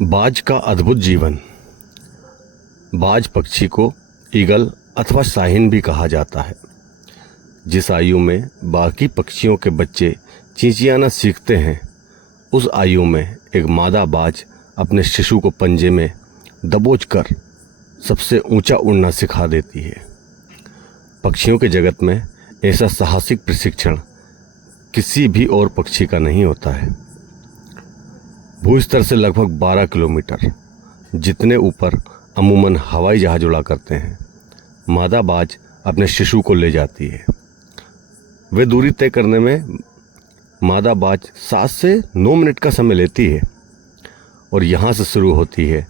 बाज का अद्भुत जीवन। बाज पक्षी को ईगल अथवा शाहीन भी कहा जाता है। जिस आयु में बाकी पक्षियों के बच्चे चींचियाना सीखते हैं, उस आयु में एक मादा बाज अपने शिशु को पंजे में दबोचकर सबसे ऊंचा उड़ना सिखा देती है। पक्षियों के जगत में ऐसा साहसिक प्रशिक्षण किसी भी और पक्षी का नहीं होता है। भूस्तर से लगभग 12 किलोमीटर जितने ऊपर अमूमन हवाई जहाज उड़ा करते हैं, मादा बाज अपने शिशु को ले जाती है। वे दूरी तय करने में मादा बाज 7 से 9 मिनट का समय लेती है और यहाँ से शुरू होती है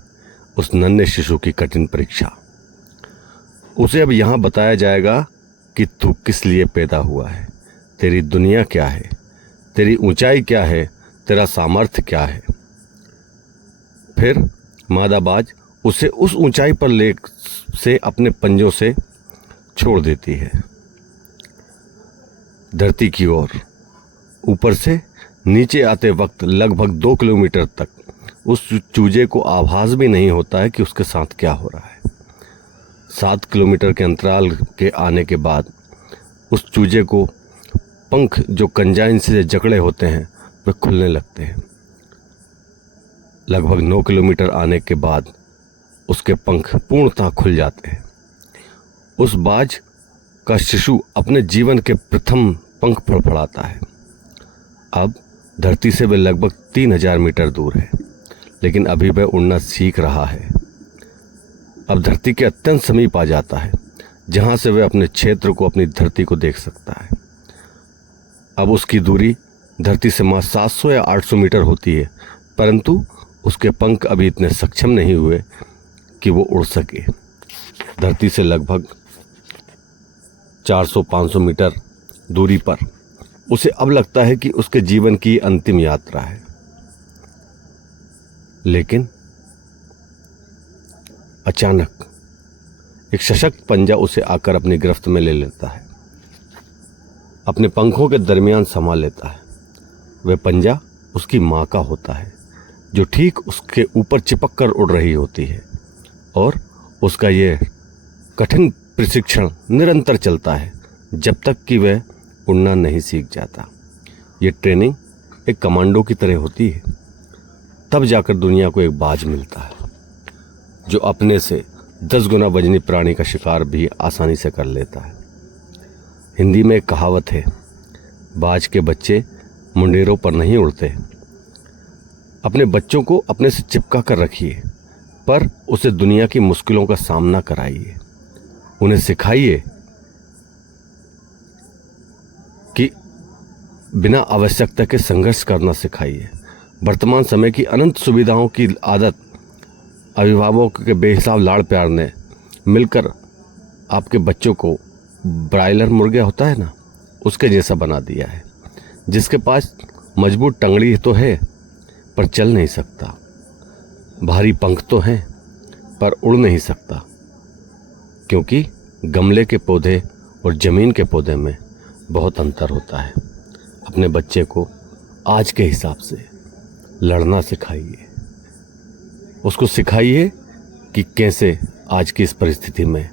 उस नन्हे शिशु की कठिन परीक्षा। उसे अब यहाँ बताया जाएगा कि तू किस लिए पैदा हुआ है, तेरी दुनिया क्या है, तेरी ऊंचाई क्या है, तेरा सामर्थ्य क्या है। फिर मादा बाज उसे उस ऊंचाई पर ले से अपने पंजों से छोड़ देती है धरती की ओर। ऊपर से नीचे आते वक्त लगभग 2 किलोमीटर तक उस चूजे को आभास भी नहीं होता है कि उसके साथ क्या हो रहा है। 7 किलोमीटर के अंतराल के आने के बाद उस चूजे को पंख जो कंजाइन से जकड़े होते हैं वे खुलने लगते हैं। लगभग 9 किलोमीटर आने के बाद उसके पंख पूर्णतः खुल जाते हैं। उस बाज का शिशु अपने जीवन के प्रथम पंख फड़फड़ाता है। अब धरती से वह लगभग 3000 मीटर दूर है, लेकिन अभी वह उड़ना सीख रहा है। अब धरती के अत्यंत समीप आ जाता है, जहां से वह अपने क्षेत्र को, अपनी धरती को देख सकता है। अब उसकी दूरी धरती से मात्र 700 या 800 मीटर होती है, परंतु उसके पंख अभी इतने सक्षम नहीं हुए कि वो उड़ सके। धरती से लगभग 400-500 मीटर दूरी पर उसे अब लगता है कि उसके जीवन की अंतिम यात्रा है। लेकिन अचानक एक सशक्त पंजा उसे आकर अपनी गिरफ्त में ले लेता है, अपने पंखों के दरमियान समा लेता है। वह पंजा उसकी माँ का होता है, जो ठीक उसके ऊपर चिपक कर उड़ रही होती है, और उसका यह कठिन प्रशिक्षण निरंतर चलता है जब तक कि वह उड़ना नहीं सीख जाता। ये ट्रेनिंग एक कमांडो की तरह होती है। तब जाकर दुनिया को एक बाज मिलता है जो अपने से 10 गुना वजनी प्राणी का शिकार भी आसानी से कर लेता है। हिंदी में एक कहावत है, बाज के बच्चे मुंडेरों पर नहीं उड़ते। अपने बच्चों को अपने से चिपका कर रखिए, पर उसे दुनिया की मुश्किलों का सामना कराइए। उन्हें सिखाइए कि बिना आवश्यकता के संघर्ष करना सिखाइए। वर्तमान समय की अनंत सुविधाओं की आदत अभिभावकों के बेहिसाब लाड़ प्यार ने मिलकर आपके बच्चों को ब्रायलर मुर्गा होता है ना, उसके जैसा बना दिया है, जिसके पास मजबूत टंगड़ी तो है पर चल नहीं सकता, भारी पंख तो हैं पर उड़ नहीं सकता। क्योंकि गमले के पौधे और ज़मीन के पौधे में बहुत अंतर होता है। अपने बच्चे को आज के हिसाब से लड़ना सिखाइए। उसको सिखाइए कि कैसे आज की इस परिस्थिति में